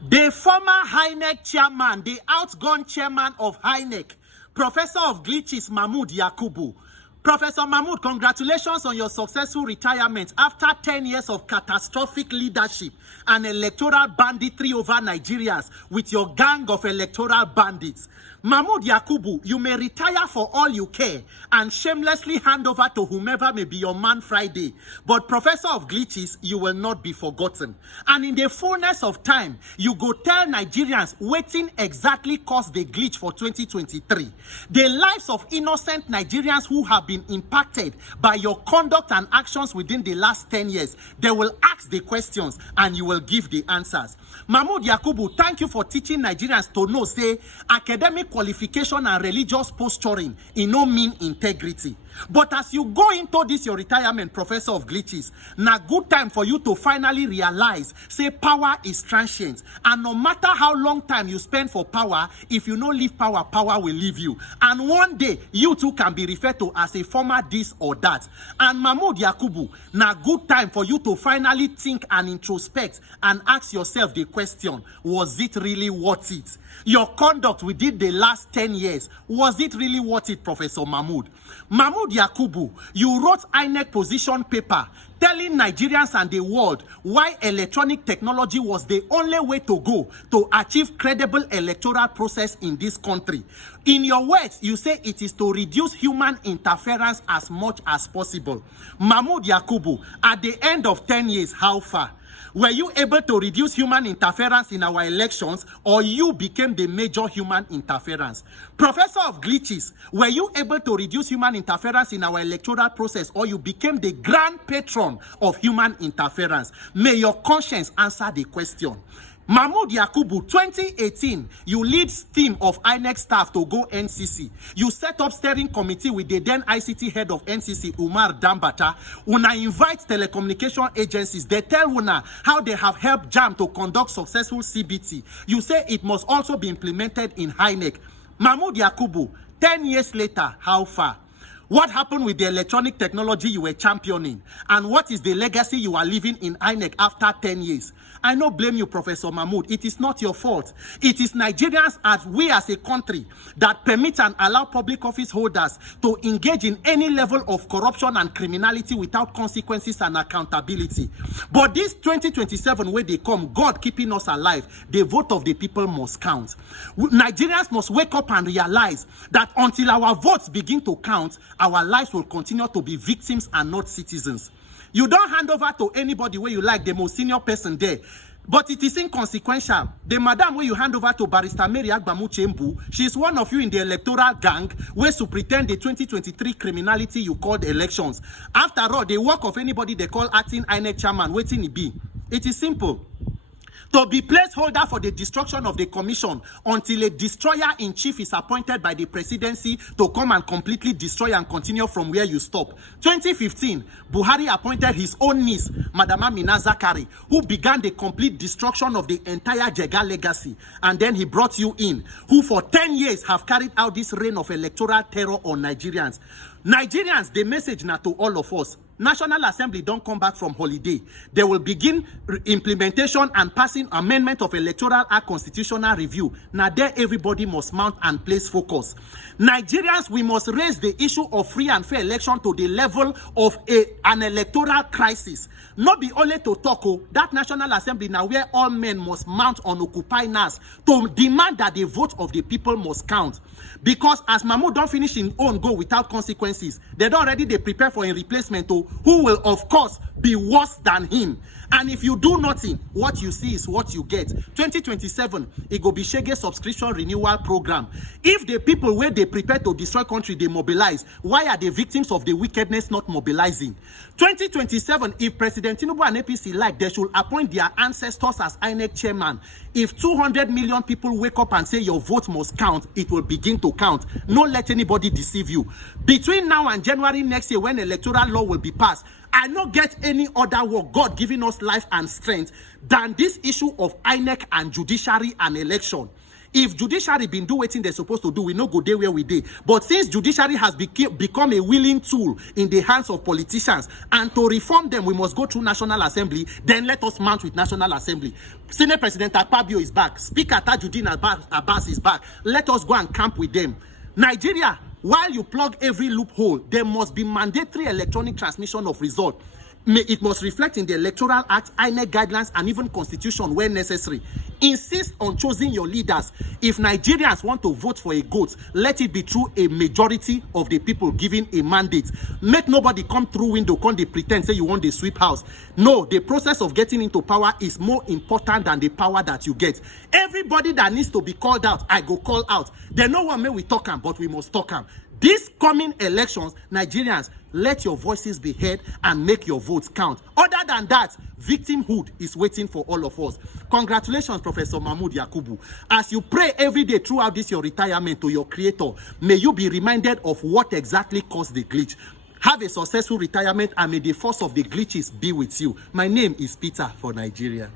The former Inec chairman, the outgone chairman of Inec, Professor of Glitches Mahmoud Yakubu. Professor Mahmoud, congratulations on your successful retirement after 10 years of catastrophic leadership and electoral banditry over Nigerians with your gang of electoral bandits. Mahmoud Yakubu, you may retire for all you care and shamelessly hand over to whomever may be your man Friday. But Professor of Glitches, you will not be forgotten. And in the fullness of time, you go tell Nigerians waiting exactly caused the glitch for 2023. The lives of innocent Nigerians who have been impacted by your conduct and actions within the last 10 years, they will ask the questions and you will give the answers. Mahmoud Yakubu, thank you for teaching Nigerians to know, say, academic qualification and religious posturing in no mean integrity. But as you go into this your retirement, Professor of Glitches, now good time for you to finally realize, say, power is transient. And no matter how long time you spend for power, if you no leave power, power will leave you. And one day, you too can be referred to as a former this or that. And Mahmoud Yakubu, now good time for you to finally think and introspect and ask yourself the question, was it really worth it? Your conduct within the last 10 years, was it really worth it, Professor Mahmoud? Mahmoud Yakubu, you wrote Inec position paper telling Nigerians and the world why electronic technology was the only way to go to achieve credible electoral process in this country. In your words, you say it is to reduce human interference as much as possible. Mahmoud Yakubu, at the end of 10 years, how far? Were you able to reduce human interference in our elections, or you became the major human interference? Professor of Glitches, were you able to reduce human interference in our electoral process, or you became the grand patron of human interference? May your conscience answer the question. Mahmoud Yakubu, 2018, you lead team of Inec staff to go NCC. You set up steering committee with the then ICT head of NCC, Umar Dambata. Una invite telecommunication agencies. They tell Una how they have helped JAM to conduct successful CBT. You say it must also be implemented in Inec. Mahmoud Yakubu, 10 years later, how far? What happened with the electronic technology you were championing? And what is the legacy you are leaving in Inec after 10 years? I no blame you, Professor Mahmoud. It is not your fault. It is Nigerians as we as a country that permit and allow public office holders to engage in any level of corruption and criminality without consequences and accountability. But this 2027, where they come, God keeping us alive, the vote of the people must count. Nigerians must wake up and realize that until our votes begin to count, our lives will continue to be victims and not citizens. You don't hand over to anybody where you like, the most senior person there. But it is inconsequential. The madam where you hand over to Barrister Mary Agbamu Chembu, she is one of you in the electoral gang where to pretend the 2023 criminality you called elections. After all, the work of anybody they call acting Inec chairman, waiting it be. It is simple. To be placeholder for the destruction of the commission until a destroyer-in-chief is appointed by the presidency to come and completely destroy and continue from where you stop. 2015, Buhari appointed his own niece, Madam Amina Zakari, who began the complete destruction of the entire Jega legacy. And then he brought you in, who for 10 years have carried out this reign of electoral terror on Nigerians. Nigerians, the message now to all of us, National Assembly don't come back from holiday. They will begin implementation and passing amendment of Electoral Act constitutional review. Now there everybody must mount and place focus. Nigerians, we must raise the issue of free and fair election to the level of an electoral crisis. Not be only to talk, that National Assembly now where all men must mount on Occupy NAS to demand that the vote of the people must count. Because as Mahmoud don't finish in own go without consequences, they don't already they prepare for a replacement who will of course be worse than him. And if you do nothing, what you see is what you get. 2027, it go be Shege subscription renewal program. If the people where they prepare to destroy country, they mobilize, why are the victims of the wickedness not mobilizing? 2027, if President Tinubu and APC like, they should appoint their ancestors as Inec chairman. If 200 million people wake up and say your vote must count, it will begin to count. Don't let anybody deceive you. Between now and January next year, when electoral law will be passed, I not get any other work, God giving us life and strength, than this issue of INEC and judiciary and election. If judiciary been do wetin they're supposed to do, we no go dey where we dey. But since judiciary has become a willing tool in the hands of politicians, and to reform them, we must go through National Assembly, then let us mount with National Assembly. Senate President Akpabio is back. Speaker Tajuddin Abbas is back. Let us go and camp with them. Nigeria, while you plug every loophole, there must be mandatory electronic transmission of result. It must reflect in the Electoral Act, Inec guidelines, and even Constitution where necessary. Insist on choosing your leaders. If Nigerians want to vote for a goat, let it be through a majority of the people giving a mandate. Make nobody come through window, come they pretend say you want the sweep house. No, the process of getting into power is more important than the power that you get. Everybody that needs to be called out, I go call out. There no one may we talk am, but we must talk am. These coming elections, Nigerians, let your voices be heard and make your votes count. Other than that, victimhood is waiting for all of us. Congratulations, Professor Mahmood Yakubu. As you pray every day throughout this your retirement to your creator, may you be reminded of what exactly caused the glitch. Have a successful retirement, and may the force of the glitches be with you. My name is Peter for Nigeria.